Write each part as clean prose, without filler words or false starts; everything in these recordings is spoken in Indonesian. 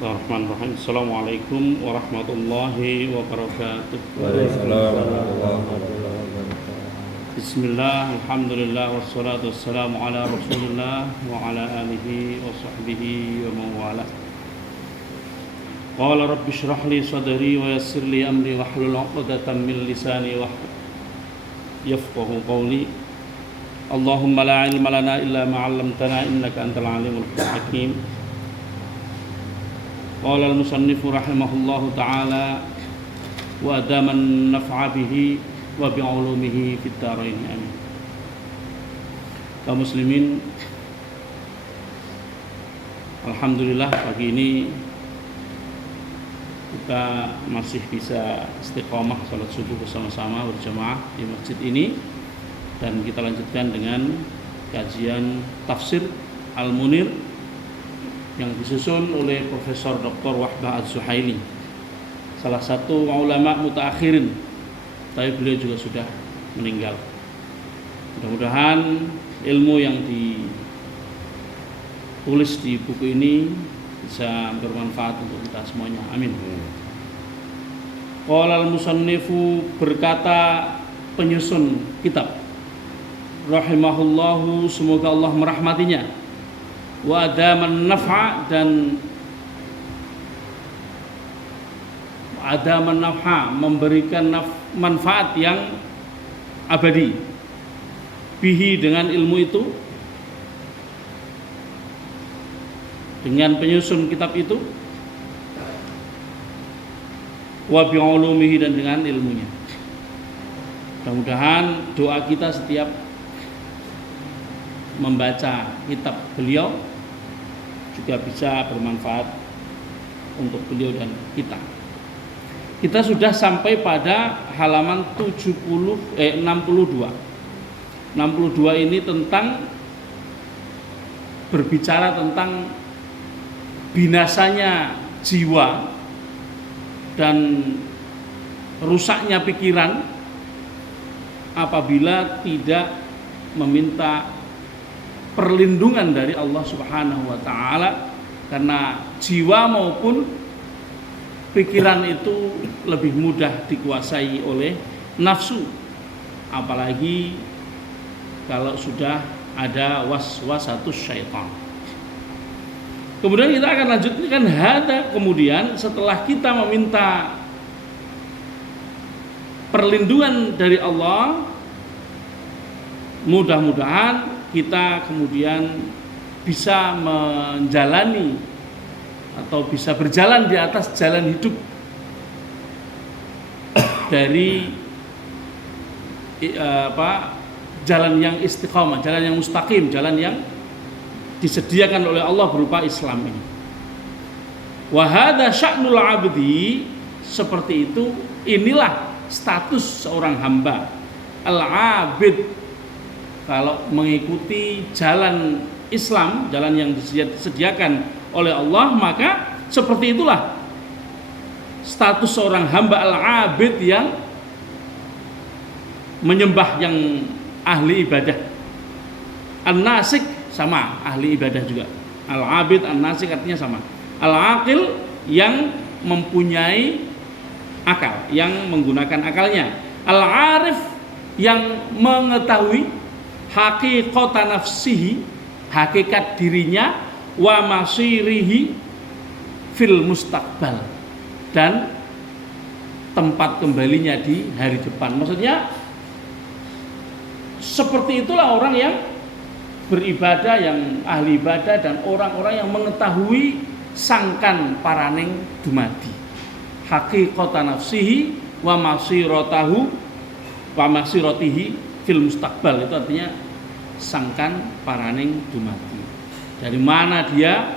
Bismillahirrahmanirrahim. Assalamualaikum warahmatullahi wabarakatuh. Waalaikumsalam warahmatullahi wabarakatuh. Bismillah, alhamdulillah, wassalatu wassalamu ala rasulillah wa ala alihi wa sahbihi wa mawala. Qala rabbi shrah li sadri wa yassir li amri wa hlul 'uqdatam min lisani wa yafqahu qawli. Allahumma la ilma lana illa ma 'allamtana innaka antal alimul hakim. Qala al-musannifu rahimahullahu ta'ala wa adaman naf'a bihi wa bi'ulumihi fid dharain amin. Kaum muslimin, alhamdulillah pagi ini kita masih bisa istiqomah salat subuh bersama-sama berjamaah di masjid ini, dan kita lanjutkan dengan kajian tafsir Al-Munir yang disusun oleh Profesor Dr. Wahbah Az-Zuhaili, salah satu ulama mutaakhirin, tapi beliau juga sudah meninggal. Mudah-mudahan ilmu yang ditulis di buku ini bisa bermanfaat untuk kita semuanya. Amin. Qala al-musannifu, berkata penyusun kitab rahimahullahu, semoga Allah merahmatinya, wa adaman naf'a, dan adaman naf'a, memberikan manfaat yang abadi, bihi, dengan ilmu itu, dengan penyusun kitab itu, wa bi'ulumihi, dan dengan ilmunya. Mudah-mudahan doa kita setiap membaca kitab beliau juga bisa bermanfaat untuk beliau dan kita. Kita sudah sampai pada halaman 62. 62 ini tentang berbicara tentang binasanya jiwa dan rusaknya pikiran apabila tidak meminta perlindungan dari Allah Subhanahu wa ta'ala, karena jiwa maupun pikiran itu lebih mudah dikuasai oleh nafsu, apalagi kalau sudah ada waswasatus syaitan. Kemudian kita akan lanjutkan kemudian setelah kita meminta perlindungan dari Allah, mudah-mudahan kita kemudian bisa menjalani atau bisa berjalan di atas jalan hidup dari jalan yang istiqamah, jalan yang mustaqim, jalan yang disediakan oleh Allah berupa Islam ini. Wa hadza sya'nul 'abdi, seperti itu, inilah status seorang hamba al-'abid. Kalau mengikuti jalan Islam, jalan yang disediakan oleh Allah, maka seperti itulah status seorang hamba al-'abid yang menyembah, yang ahli ibadah. An-nasik sama, ahli ibadah juga. Al-'abid, an-nasik artinya sama. Al-'aqil, yang mempunyai akal, yang menggunakan akalnya. Al-'arif, yang mengetahui haqiqatan nafsihi, hakikat dirinya, wa masirihi fil mustaqbal, dan tempat kembalinya di hari depan. Maksudnya seperti itulah orang yang beribadah, yang ahli ibadah, dan orang-orang yang mengetahui sangkan paraning dumadi, haqiqatan nafsihi wa masiratahu wa masiratihi fil mustaqbal. Itu artinya sangkan paraning dumadi, dari mana dia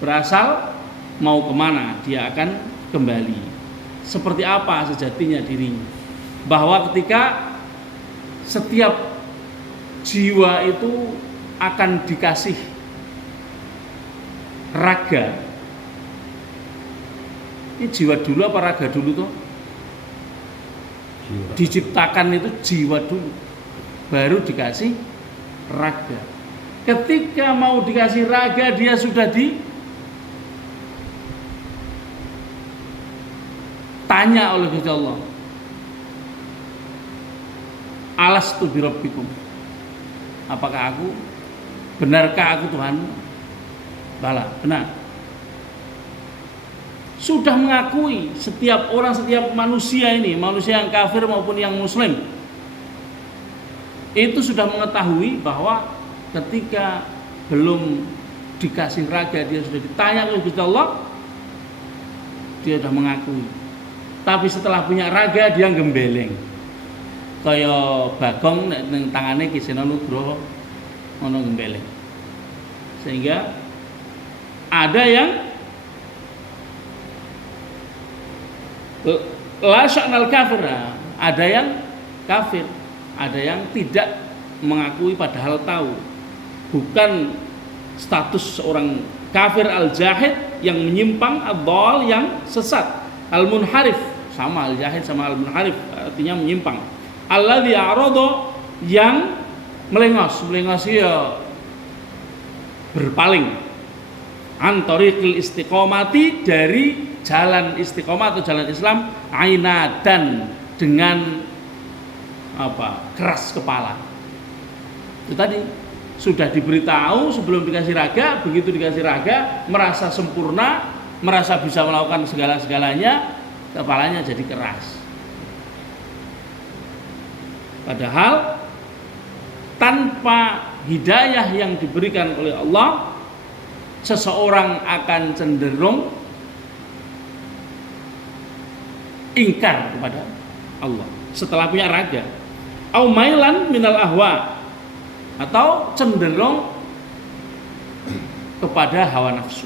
berasal, mau kemana dia akan kembali, seperti apa sejatinya dirinya. Bahwa ketika setiap jiwa itu akan dikasih raga, ini jiwa dulu apa raga dulu tuh? Diciptakan itu jiwa dulu, baru dikasih raga. Ketika mau dikasih raga, dia sudah ditanya oleh Gusti Allah, alastu birabbikum, apakah aku, benarkah aku Tuhan? Bala, benar. Sudah mengakui setiap orang, setiap manusia ini, manusia yang kafir maupun yang muslim, itu sudah mengetahui bahwa ketika belum dikasih raga, dia sudah ditanya oleh Gusti Allah, dia sudah mengakui. Tapi setelah punya raga, dia gembeleng. Kaya Bagong nek ning tangane Kisena Nugroho ono gembeleng. Sehingga ada yang la sya'nal kafir, ada yang kafir, ada yang tidak mengakui padahal tahu. Bukan status seorang kafir al-jahid yang menyimpang, ad-dhal yang sesat, al-munharif, sama al-jahid sama al-munharif artinya menyimpang. Alladzi a'rada yang melengos ya berpaling, an tariqil istiqomati dari jalan istiqomah atau jalan Islam, ainadan dengan keras kepala. Itu tadi sudah diberitahu sebelum dikasih raga, begitu dikasih raga merasa sempurna, merasa bisa melakukan segala-segalanya, kepalanya jadi keras. Padahal tanpa hidayah yang diberikan oleh Allah, seseorang akan cenderung ingkar kepada Allah setelah punya raga, au mailan minal ahwa, atau cenderung kepada hawa nafsu,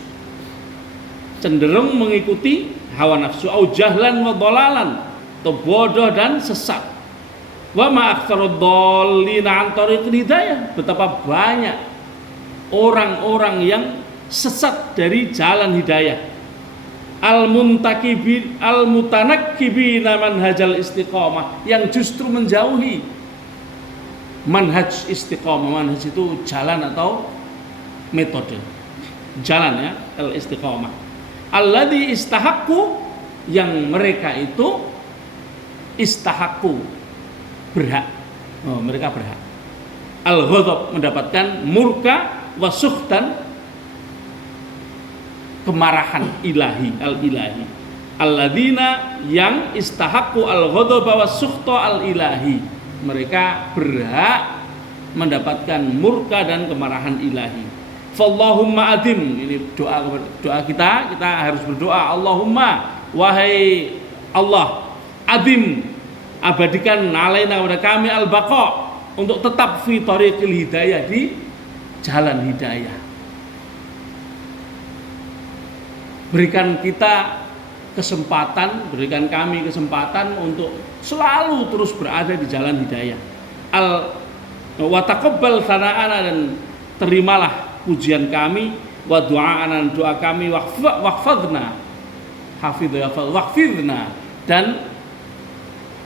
cenderung mengikuti hawa nafsu, au jahlan wa dhalalan, atau bodoh dan sesat. Wa ma aktsarud dhallina an tariqil hidayah, betapa banyak orang-orang yang sesat dari jalan hidayah. Al-muntakibin al-mutanakkibina manhajal istiqamah, yang justru menjauhi manhaj istiqamah. Manhaj itu jalan atau metode, jalan ya, al-istiqamah. Alladzi istahaqqu, yang mereka itu istahaqqu, berhak, mereka berhak. Al-ghadab, mendapatkan murka, wa sukhtan, kemarahan ilahi, al-ilahi. Alladzina, yang istahaqqu al-ghadaba wa sukhta al-ilahi, mereka berhak mendapatkan murka dan kemarahan ilahi. Fallahumma adim, ini doa kita harus berdoa, Allahumma, wahai Allah, adim, abadikan alaina kepada kami al-baqa, untuk tetap fi tariqil hidayah, di jalan hidayah. Berikan kita kesempatan, berikan kami kesempatan untuk selalu terus berada di jalan hidayah. Wa taqabbal sana'ana, dan terimalah pujian kami, wa du'a'ana, dan doa kami, waqfadna, waqfidna, dan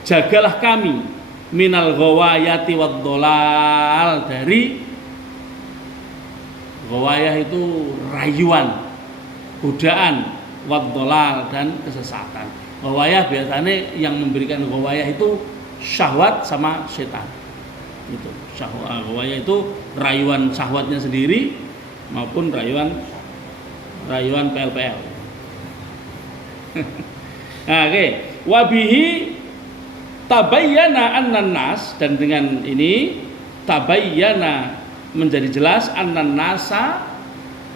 jagalah kami minal ghawayati wad dhalal, dari ghawayah itu rayuan, godaan, wad dhalal, dan kesesatan. Ghawayah biasanya yang memberikan ghawayah itu syahwat sama setan. Itu ghawayah itu rayuan syahwatnya sendiri maupun rayuan PLPL. Nah, oke. Wabihi tabayyana annan nas, dan dengan ini tabayyana, menjadi jelas, annan nasa,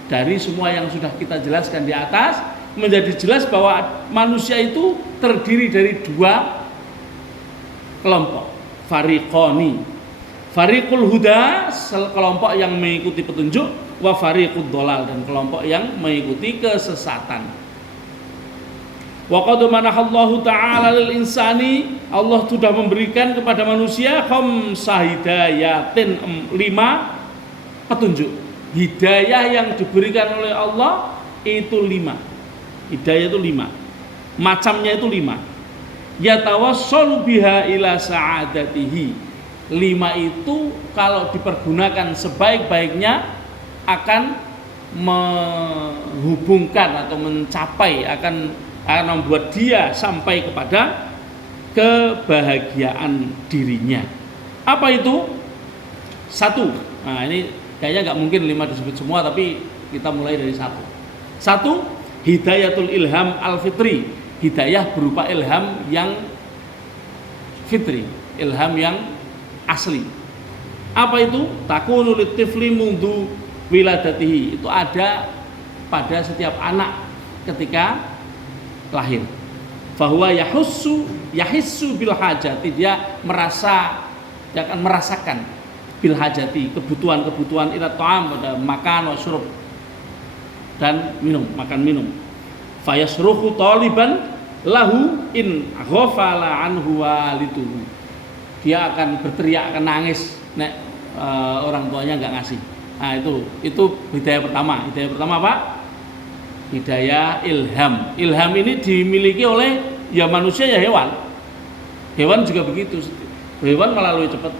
dari semua yang sudah kita jelaskan di atas, menjadi jelas bahwa manusia itu terdiri dari dua kelompok, fariqoni, fariqul huda, kelompok yang mengikuti petunjuk, wa fariqud dhalal, dan kelompok yang mengikuti kesesatan. Wa qad manahallahu ta'ala lil insani, Allah sudah memberikan kepada manusia khamsah hidayatin, 5 petunjuk. Hidayah yang diberikan oleh Allah itu 5. Hidayah itu 5. Macamnya itu 5. Yatawassalu biha ila sa'adatihi. 5 itu kalau dipergunakan sebaik-baiknya akan menghubungkan atau mencapai, akan akan membuat dia sampai kepada kebahagiaan dirinya. Apa itu? Satu. Nah, ini kayaknya nggak mungkin 5 disebut semua, tapi kita mulai dari satu. Satu, hidayatul ilham al-fitri. Hidayah berupa ilham yang fitri, ilham yang asli. Apa itu? Takunu litifli mundu wiladatihi. Itu ada pada setiap anak ketika lahir. Fahuwa yahissu bil hajati. Dia akan merasakan bil hajati, kebutuhan ila ta'am, pada makan wa syurub dan minum, makan minum. Fayasruhu taliban lahu in ghafala anhu walituhu. Dia akan berteriak, akan nangis nek orang tuanya enggak ngasih. Nah, itu hidayah pertama. Hidayah pertama apa? Hidayah ilham. Ilham ini dimiliki oleh ya manusia ya hewan. Hewan juga begitu. Hewan melalui cepat.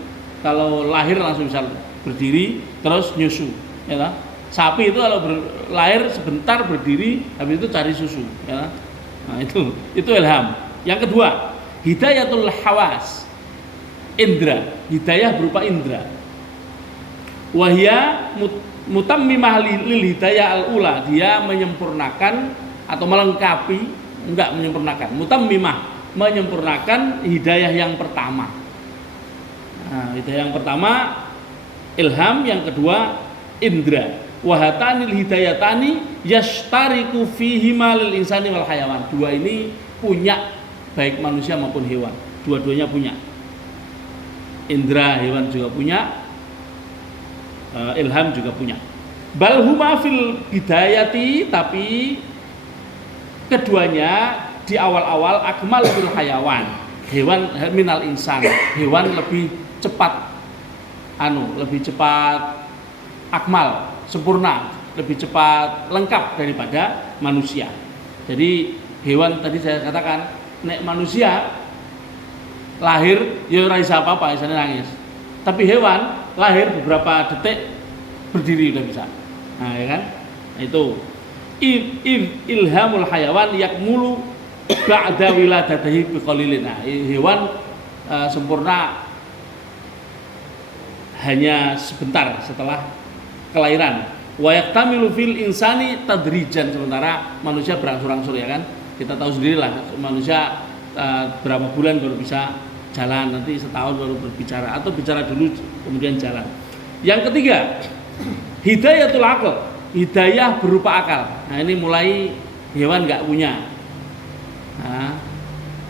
Kalau lahir langsung bisa berdiri terus nyusu, ya kan? Sapi itu kalau lahir sebentar berdiri, habis itu cari susu, ya kan? Nah, itu ilham. Yang kedua, hidayatul hawas. Indra, hidayah berupa indra. Wahya mutammimah lil hidayah al-ula. Dia menyempurnakan atau melengkapi, enggak menyempurnakan. Mutammimah, menyempurnakan hidayah yang pertama. Nah, hidayah yang pertama ilham, yang kedua indra. Wahatanil hidayatani yashtariku fihima lil insani wal hayawan. Dua ini punya baik manusia maupun hewan. Dua-duanya punya. Indra hewan juga punya, ilham juga punya. Bal huma fil hidayati, tapi keduanya di awal-awal akmal fil hayawan. Hewan minal insan. Hewan lebih cepat lebih cepat akmal, sempurna, lebih cepat lengkap daripada manusia. Jadi hewan tadi saya katakan, nek manusia lahir ya ora bisa apa-apa, isane nangis. Tapi hewan lahir beberapa detik berdiri udah bisa. Nah, ya kan? Nah, itu ilhamul hayawan yakmulu ba'da wiladatihi biqalilin. Nah, hewan sempurna hanya sebentar setelah kelahiran. Wa yaktamilu fil insani tadrijan, sementara manusia berangsur-angsur, ya kan? Kita tahu sendirilah manusia berapa bulan baru bisa jalan, nanti setahun baru berbicara, atau bicara dulu kemudian jalan. Yang ketiga, hidayatul aql, hidayah berupa akal. Nah, ini mulai hewan nggak punya. Nah,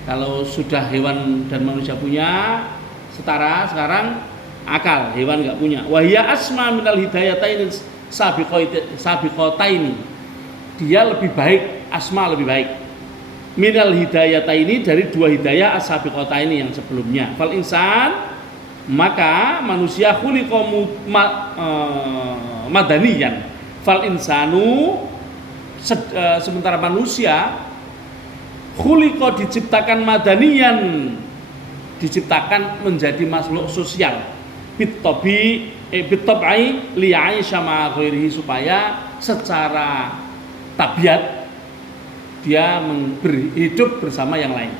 kalau sudah hewan dan manusia punya setara, sekarang akal, hewan nggak punya. Wahya asma minal hidayataini sabiqataini. Dia lebih baik, asma lebih baik. Minal hidayataini, dari dua hidayah as-sabiqataini yang sebelumnya. Fal insan, maka manusia khuliqa madaniyan. Fal insanu, sementara manusia khuliqa diciptakan madaniyan, diciptakan menjadi makhluk sosial. Bittab'i li'aisha ma'a ghairihi, supaya secara tabiat dia hidup bersama yang lain.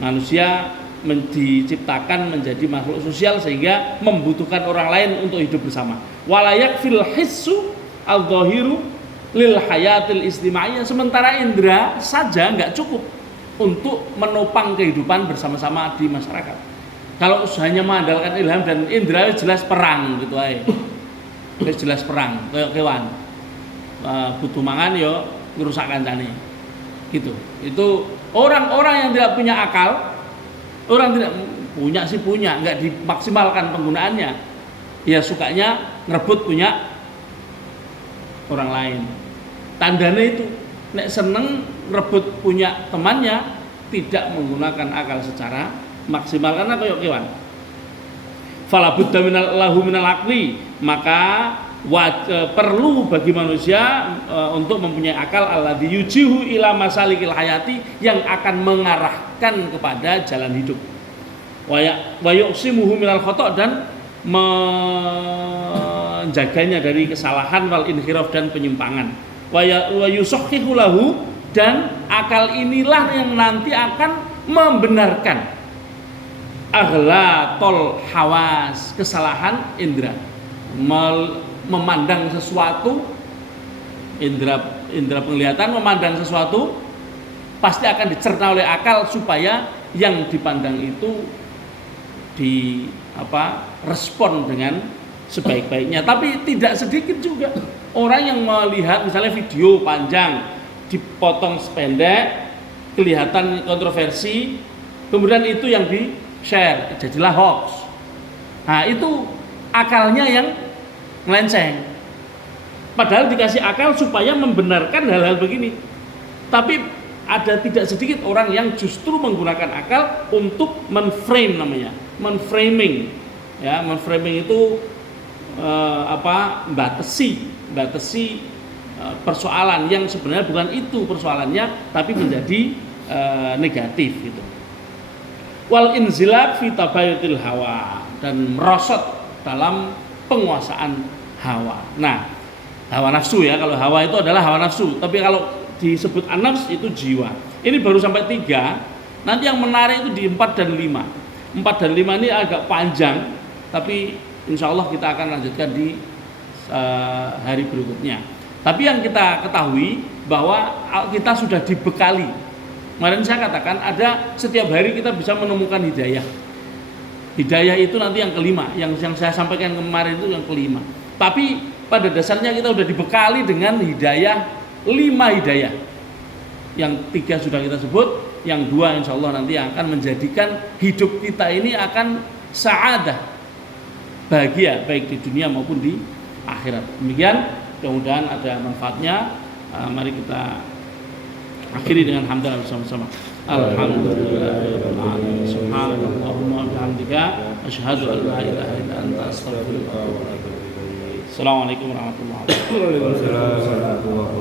Manusia diciptakan menjadi makhluk sosial sehingga membutuhkan orang lain untuk hidup bersama. Walayak fil hissu al-dhahiru lil hayatil istimaiyah, sementara indra saja nggak cukup untuk menopang kehidupan bersama-sama di masyarakat. Kalau hanya mengandalkan ilham dan indra, jelas perang gitu aja. Jelas perang, kayak kewan. Butuh mangan yo ngerusak kancane. Gitu. Itu orang-orang yang tidak punya akal, orang tidak punya sih punya, nggak dimaksimalkan penggunaannya. Ya sukanya ngerebut punya orang lain. Tandanya itu, nek seneng ngerebut punya temannya, tidak menggunakan akal secara maksimal, karena kayak kewan. Fala budda minal aqli, maka perlu bagi manusia untuk mempunyai akal alladzi yujihu ila masalikil hayati, yang akan mengarahkan kepada jalan hidup. Wa yuqsimuhu minal khata', dan menjaganya dari kesalahan wal inhiraf dan penyimpangan. Wa yusahhihu lahu, dan akal inilah yang nanti akan membenarkan aghlatul hawas, kesalahan indera. Memandang sesuatu, indera penglihatan memandang sesuatu pasti akan dicerna oleh akal supaya yang dipandang itu respon dengan sebaik-baiknya. Tapi tidak sedikit juga orang yang melihat misalnya video panjang dipotong sependek, kelihatan kontroversi, kemudian itu yang di-share, jadilah hoax. Nah, itu akalnya yang melenceng. Padahal dikasih akal supaya membenarkan hal-hal begini. Tapi ada tidak sedikit orang yang justru menggunakan akal untuk menframe namanya, menframing. Ya, menframing itu batasi persoalan yang sebenarnya bukan itu persoalannya, tapi menjadi negatif gitu. Wal inzilak fi tabayutil hawa, dan merosot dalam penguasaan hawa. Nah, hawa nafsu ya, kalau hawa itu adalah hawa nafsu, tapi kalau disebut an-nafs itu jiwa. Ini baru sampai 3. Nanti yang menarik itu di 4 dan 5. 4 dan 5 ini agak panjang, tapi insya Allah kita akan lanjutkan di hari berikutnya. Tapi yang kita ketahui bahwa kita sudah dibekali. Kemarin saya katakan ada setiap hari kita bisa menemukan hidayah. Hidayah itu nanti yang kelima, yang saya sampaikan kemarin itu yang kelima. Tapi pada dasarnya kita sudah dibekali dengan hidayah, 5 hidayah. Yang 3 sudah kita sebut, yang 2 insya Allah nanti akan menjadikan hidup kita ini akan sa'adah, bahagia baik di dunia maupun di akhirat. Demikian, mudah-mudahan ada manfaatnya. Mari kita akhiri dengan hamdalah bersama-sama. Alhamdulillahirabbil alamin. Subhanallahumma wa bihamdika asyhadu an la ilaha illa anta astaghfiruka wa atubu ilaik. Assalamualaikum warahmatullahi wabarakatuh.